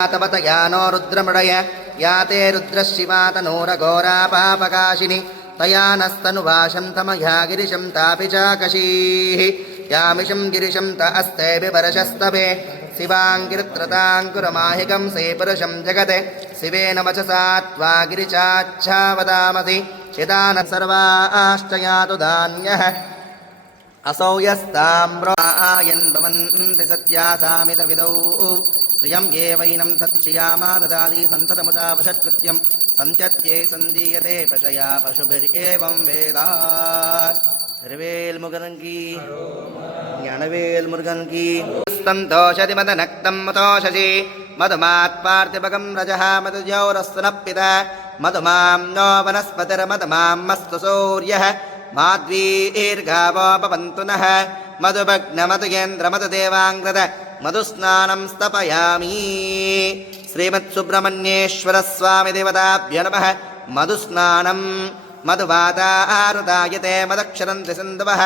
तपतयानो रुद्रमृडय याते रुद्रशिवातनूरघोरापापकाशिनि तया नस्तनुभाषं तमया गिरिशं तापि चाकशीः यामिषं गिरिशं त अस्ते बिभरशस्तवे शिवाङ्गिरित्रताङ्कुरमाहिकं सेपुरुषं जगते शिवेन वचसा त्वा गिरिचाच्छावदामसि चिदान सर्वाश्चयातु धान्यः असौ यस्ताम्रायन् भवन्ति सत्यासामितविदौ श्रियं ये वैनं तच्छियामा ददाति सन्ततमुदापषत्कृत्यं सन्त्यत्ये सन्दीयते पशया पशुभिर्एवं वेदा हरिवेल्मुरुगन् की ज्ञानवेल्मुरुगन् की स्तन्तोषधि मदनक्तं मतोषसि मधुमात्पार्थिपकं रजः मधुजौरस्तनप्पिता मधुमां नो वनस्पतिर्मधुमां मस्तु सूर्यः माद्वीर्गावोपवन्तु नः मधुभग्नमधुगेन्द्रमधुदेवाङ्ग्रद मधुस्नानं स्तपयामि श्रीमत्सुब्रह्मण्येश्वरस्वामी देवताभ्यो नमः मधुस्नानं मधुवातारुदायते मदक्षरन्ति सिन्धवः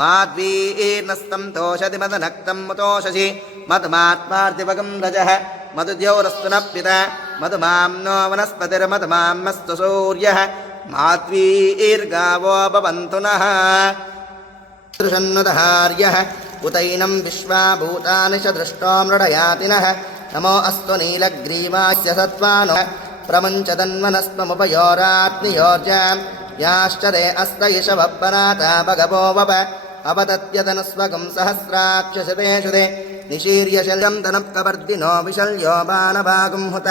माद्वीर्नस्तं तोषधि मदनक्तं मुतोषसि मधुमात्पार्थिवगं रजः मधुद्यौरस्तुनप्पिता मधुमां नो वनस्पतिर्मधुमां मस्तु सूर्यः माद्वीर्गावोपवन्तु नः दृशन्नुदहार्यः उतैनं विश्वाभूतानि च दृष्टो मृडयातिनः नमो अस्तु नीलग्रीवास्य सत्त्वानो प्रमुञ्चदन्वनस्ममुपयोरात्नियोर्जां याश्चरे अस्त इषवपराता भगवो वप अपतत्यतनुस्वगं सहस्राक्षशते निशीर्यशल्यं तनप्कवर्दिनो विशल्यो बाणभागं हुत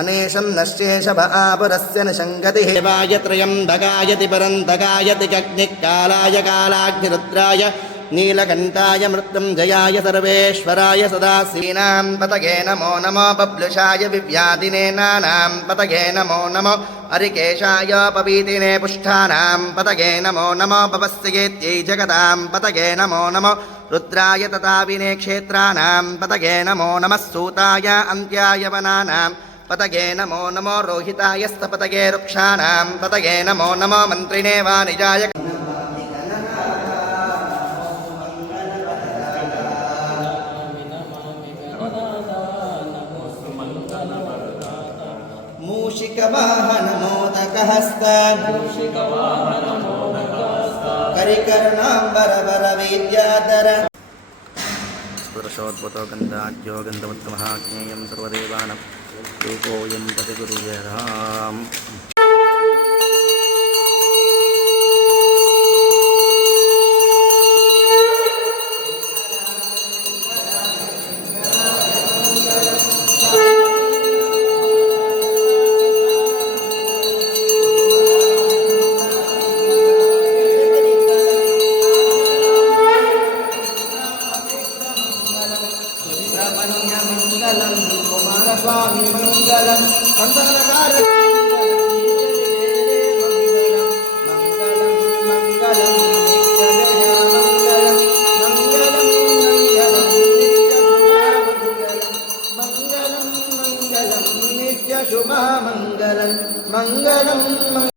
अनेशं नश्येषभ आपुरस्य निषङ्गतिः देवाय त्रयं दगायति परन्तगायति जग्निः कालाय कालाग्निरुद्राय नीलकण्ठाय मृत्युञ्जयाय सर्वेश्वराय सदाशिवानां पतये नमो नमो बब्लुषाय विव्याधिने नानां पतये नमो नमो हरिकेशाय पवीतिने पुष्ठानां पतये नमो नमो भवस्येत्यै जगतां पतये नमो नमो रुद्राय तथाविने क्षेत्राणां पतये नमो नमः सूताय अन्त्याय वनानां पतये नमो नमो रोहितायस्तपतये वृक्षाणां पतये नमो नमो मन्त्रिणे वाणिजाय मूषिकवाहनमोदकहस्त करिकर्णाम्बरवरवेद्याधर स्पर्शोद्भूतो गन्धाढ्यो गन्धमुत्तमहाज्ञेयं सर्वदेवानां रूपोऽयं प्रतिगुरुयराम् मंगलम कुमारस्वामी मंगलम मंगलकार मंगलम नित्य शुभ मंगलम मंगलम।